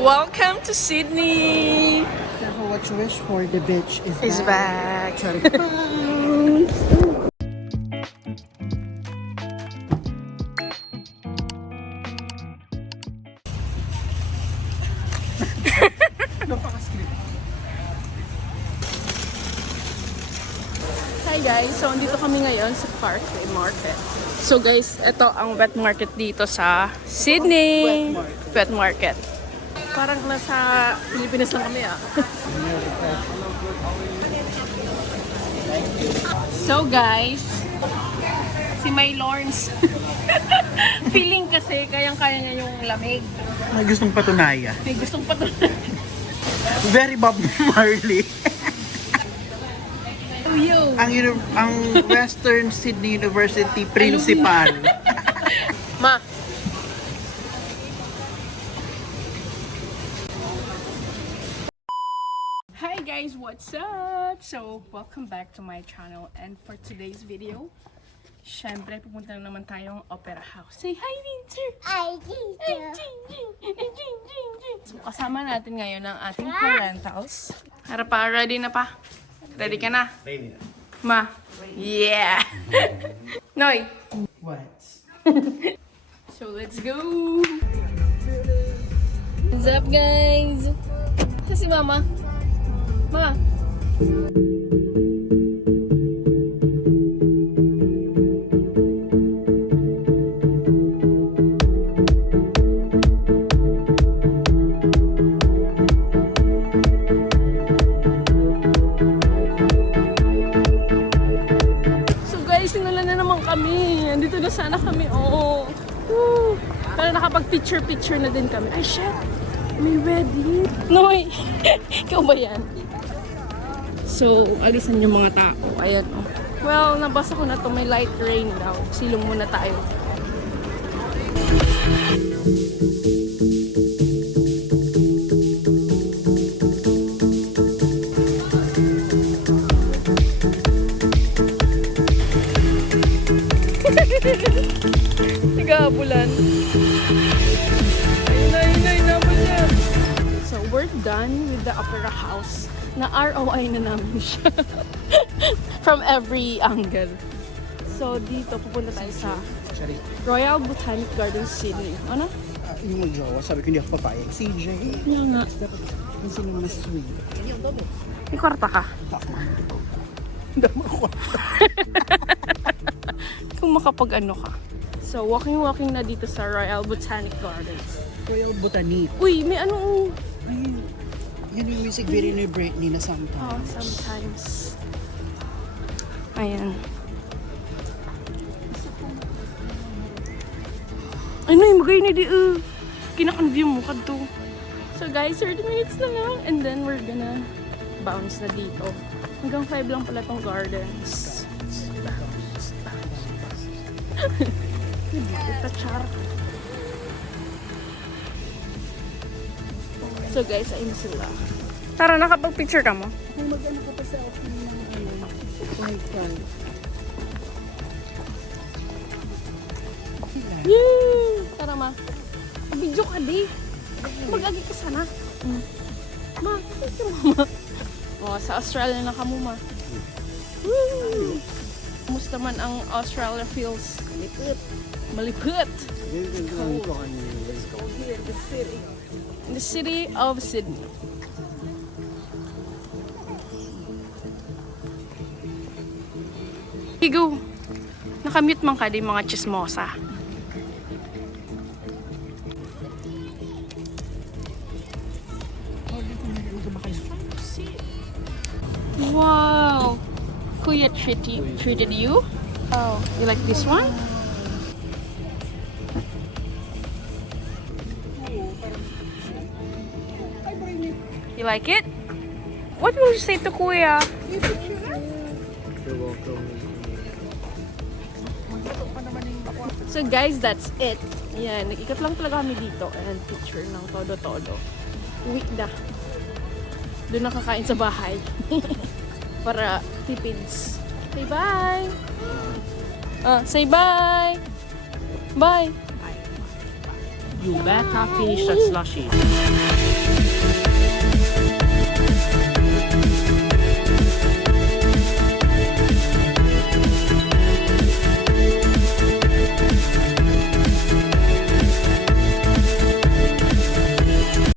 Welcome to Sydney! Careful what you wish for, the bitch Is back. Sorry. Hi guys, so andito kami ngayon sa Parkway Market. So guys, ito ang wet market dito sa Sydney. Wet market. Parang nasa Pilipinas lang kami ah. So guys, si May Lawrence. Feeling kasi kayang-kaya niya yung lamig. May gustong patunayan. May gustong patuloy. Very Bob Marley. Yo. ang Western Sydney University principal. Ma. Hi guys, what's up? So, welcome back to my channel, and for today's video, syempre pupunta na naman tayong Opera House. Say hi, Winter! Ay, dito. So, kasama natin ngayon ang ating parentals. Ready na pa? Ready ka na? Ready na. Ma? Yeah! Noy! What? So let's go! What's up guys? Ito si Mama. Ma! Andito na sana kami, oo. Woo! Pero nakapag-picture-picture na din kami. Ay, shit! May wedding! Noy! Ikaw ba yan? So, alisan yung mga tao. Ayan, oh. Well, nabasa ko na to. May light rain daw. Silong muna tayo. Nag-aabulan. Ayun, nabul niya. So, we're done with the Opera House. Na-ROI na namin siya. From every angle. So, dito, pupunta tayo sa Royal Botanic Gardens, Sydney. Ano? Yung mag-jowa, sabi ko hindi ako papayag. CJ. Yan nga. Dapat yung sino mas sweet. May kwarta ka. Dama ko. Kung makapag-ano ka. So, walking na dito sa Royal Botanic Gardens. Royal Botanic. Uy, may ano. Ay, yun yung music video ni Britney na sometimes. Oh, sometimes. Ayan. Ano yung magay na di kinakan-view mo ka to. So guys, 30 minutes na lang and then we're gonna bounce na dito. Hanggang 5 lang pala tong gardens. Char. So guys, ayun sila. Tara, nakapag-picture ka mo? May mag-ano ka pa sa ako ng mga wifi. Yay! Tara ma. Video ka di. Mag-agi ka sana. Ma, kasi ka mama. Oh, sa Australia na ka mo ma. Woo! Kumusta man ang Australia feels? Malipit. Malipit. It's cold. It's cold here in the city. In the city of Sydney. Higo. Nakamute man ka di mga chismosa. Wow! Kuya treated you? Oh, you like this one? You like it? What will you say to Kuya? You're welcome. So guys, that's it. Yan, nag-ikot lang talaga kami dito. And picture ng todo-todo. Uwi na. Doon nakakain sa bahay. Para tipids. Say bye! Say bye! Bye! You better finish that slushy.